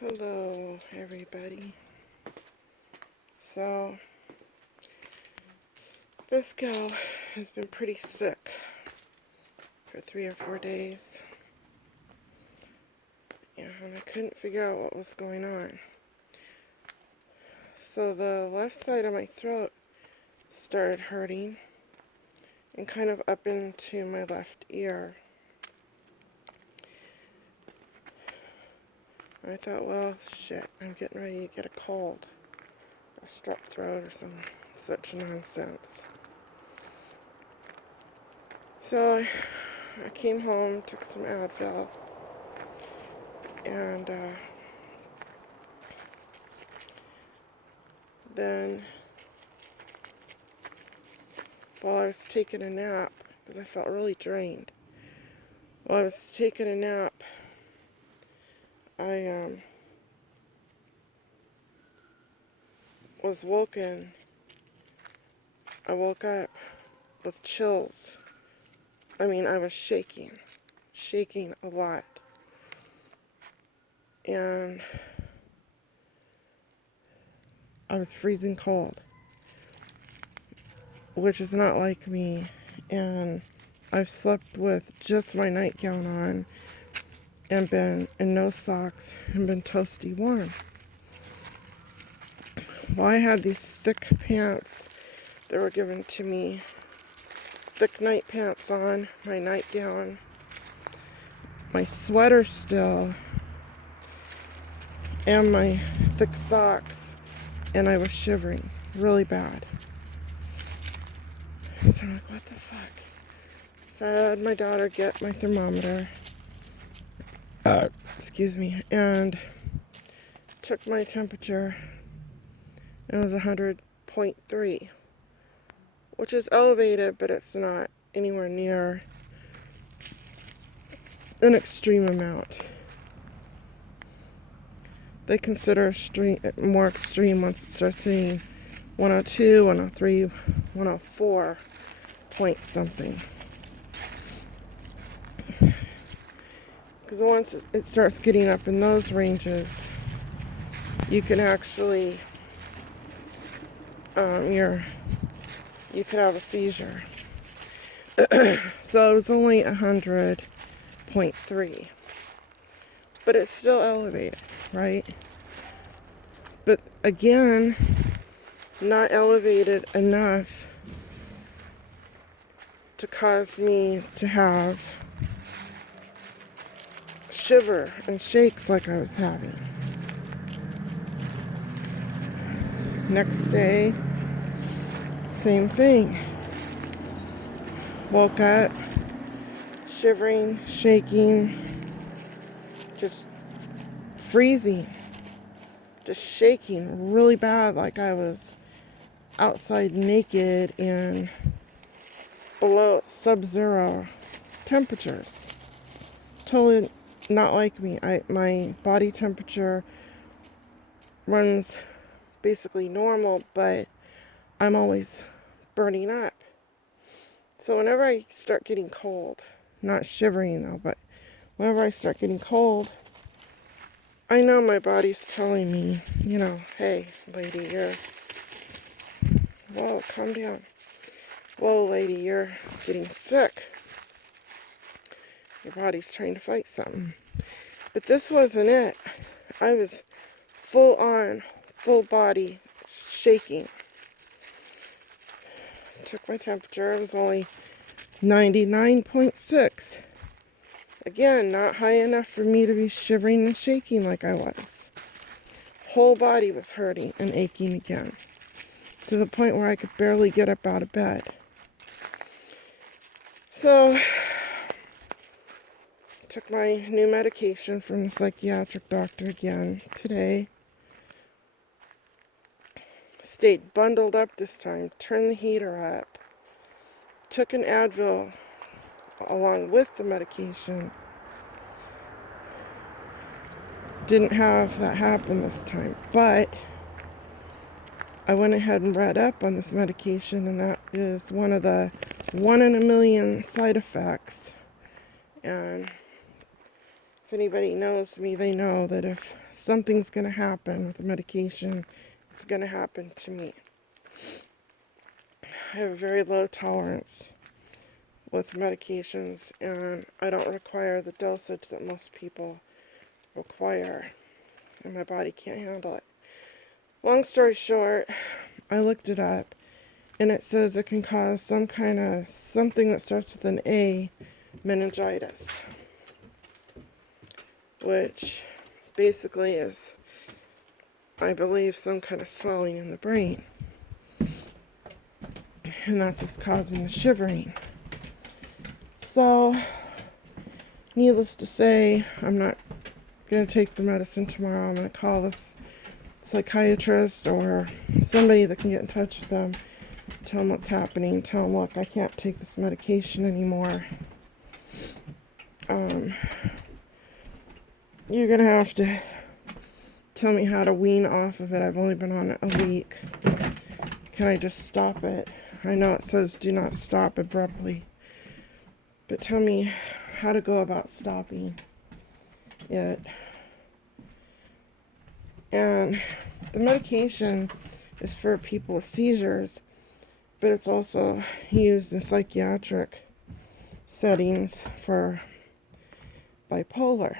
Hello, everybody. So, this gal has been pretty sick for 3 or 4 days. And I couldn't figure out what was going on. So the left side of my throat started hurting and kind of up into my left ear. I thought, well, shit, I'm getting ready to get a cold or strep throat or some such nonsense. So I came home, took some Advil, and then while I was taking a nap, because I felt really drained, while I was taking a nap, I was woken. I woke up with chills. I mean, I was shaking a lot. And I was freezing cold, which is not like me. And I've slept with just my nightgown on and been in no socks and been toasty warm. Well, I had these thick pants that were given to me, thick night pants on, my nightgown, my sweater still, and my thick socks, and I was shivering really bad. So I'm like, what the fuck? So I had my daughter get my thermometer, excuse me, and took my temperature. It was 100.3, which is elevated, but it's not anywhere near an extreme amount. They consider more extreme once it starts hitting 102, 103, 104 point something. Because once it starts getting up in those ranges, you can actually, you could have a seizure. So it was only 100.3. But it's still elevated, right? But again, not elevated enough to cause me to have shiver and shakes like I was having. Next day, same thing. Woke up, shivering, shaking, just freezing, just shaking really bad, like I was outside naked and below sub-zero temperatures. Totally not like me. My body temperature runs basically normal, but I'm always burning up. So whenever I start getting cold, not shivering though, but whenever I start getting cold, I know my body's telling me, hey, lady, whoa, calm down. Whoa, lady, you're getting sick. Your body's trying to fight something. But this wasn't it. I was full body shaking. Took my temperature. It was only 99.6. Again, not high enough for me to be shivering and shaking like I was. Whole body was hurting and aching again, to the point where I could barely get up out of bed. So, took my new medication from the psychiatric doctor again today. Stayed bundled up this time, turned the heater up. Took an Advil along with the medication. Didn't have that happen this time, but I went ahead and read up on this medication, and that is one of the 1 in a million side effects. And if anybody knows me, they know that if something's going to happen with the medication, it's going to happen to me. I have a very low tolerance with medications, and I don't require the dosage that most people require, and my body can't handle it. Long story short, I looked it up, and it says it can cause some kind of something that starts with an A, meningitis, which basically is, I believe, some kind of swelling in the brain. And that's what's causing the shivering. So, needless to say, I'm not going to take the medicine tomorrow. I'm going to call this psychiatrist or somebody that can get in touch with them, tell them what's happening, tell them, look, I can't take this medication anymore. You're going to have to tell me how to wean off of it. I've only been on it a week. Can I just stop it? I know it says do not stop abruptly, but tell me how to go about stopping it. And the medication is for people with seizures, but it's also used in psychiatric settings for bipolar.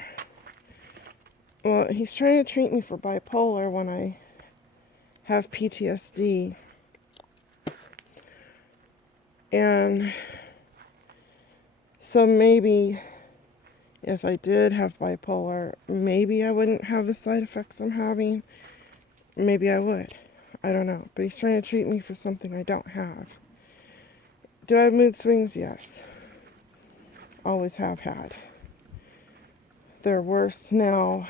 Well, he's trying to treat me for bipolar when I have PTSD. And so maybe if I did have bipolar, maybe I wouldn't have the side effects I'm having. Maybe I would. I don't know. But he's trying to treat me for something I don't have. Do I have mood swings? Yes. Always have had. They're worse now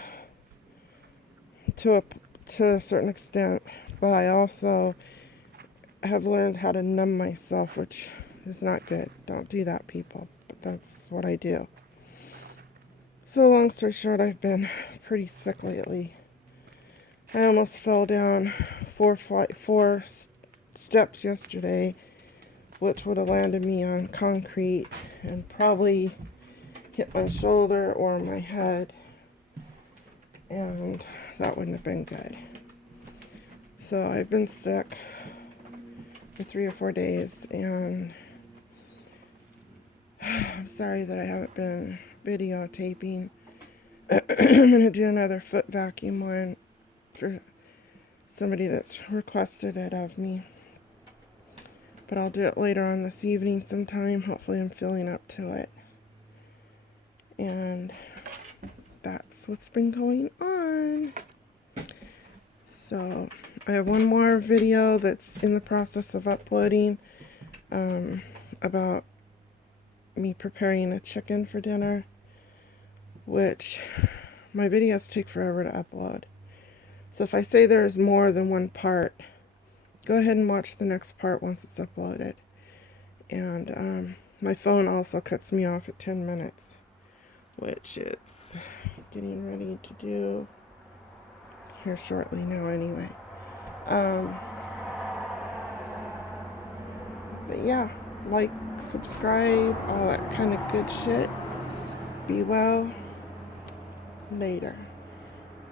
to a certain extent, but I also have learned how to numb myself, which is not good. Don't do that, people. But that's what I do. So long story short, I've been pretty sick lately. I almost fell down four steps yesterday, which would have landed me on concrete and probably hit my shoulder or my head, and that wouldn't have been good. So I've been sick for 3 or 4 days, and I'm sorry that I haven't been videotaping. I'm going to do another foot vacuum one for somebody that's requested it of me. But I'll do it later on this evening sometime. Hopefully I'm feeling up to it. And that's what's been going on. So I have one more video that's in the process of uploading about me preparing a chicken for dinner, which my videos take forever to upload. So if I say there's more than one part, go ahead and watch the next part once it's uploaded. And my phone also cuts me off at 10 minutes, which it's getting ready to do here shortly now anyway. But yeah, like, subscribe, all that kind of good shit. Be well. Later.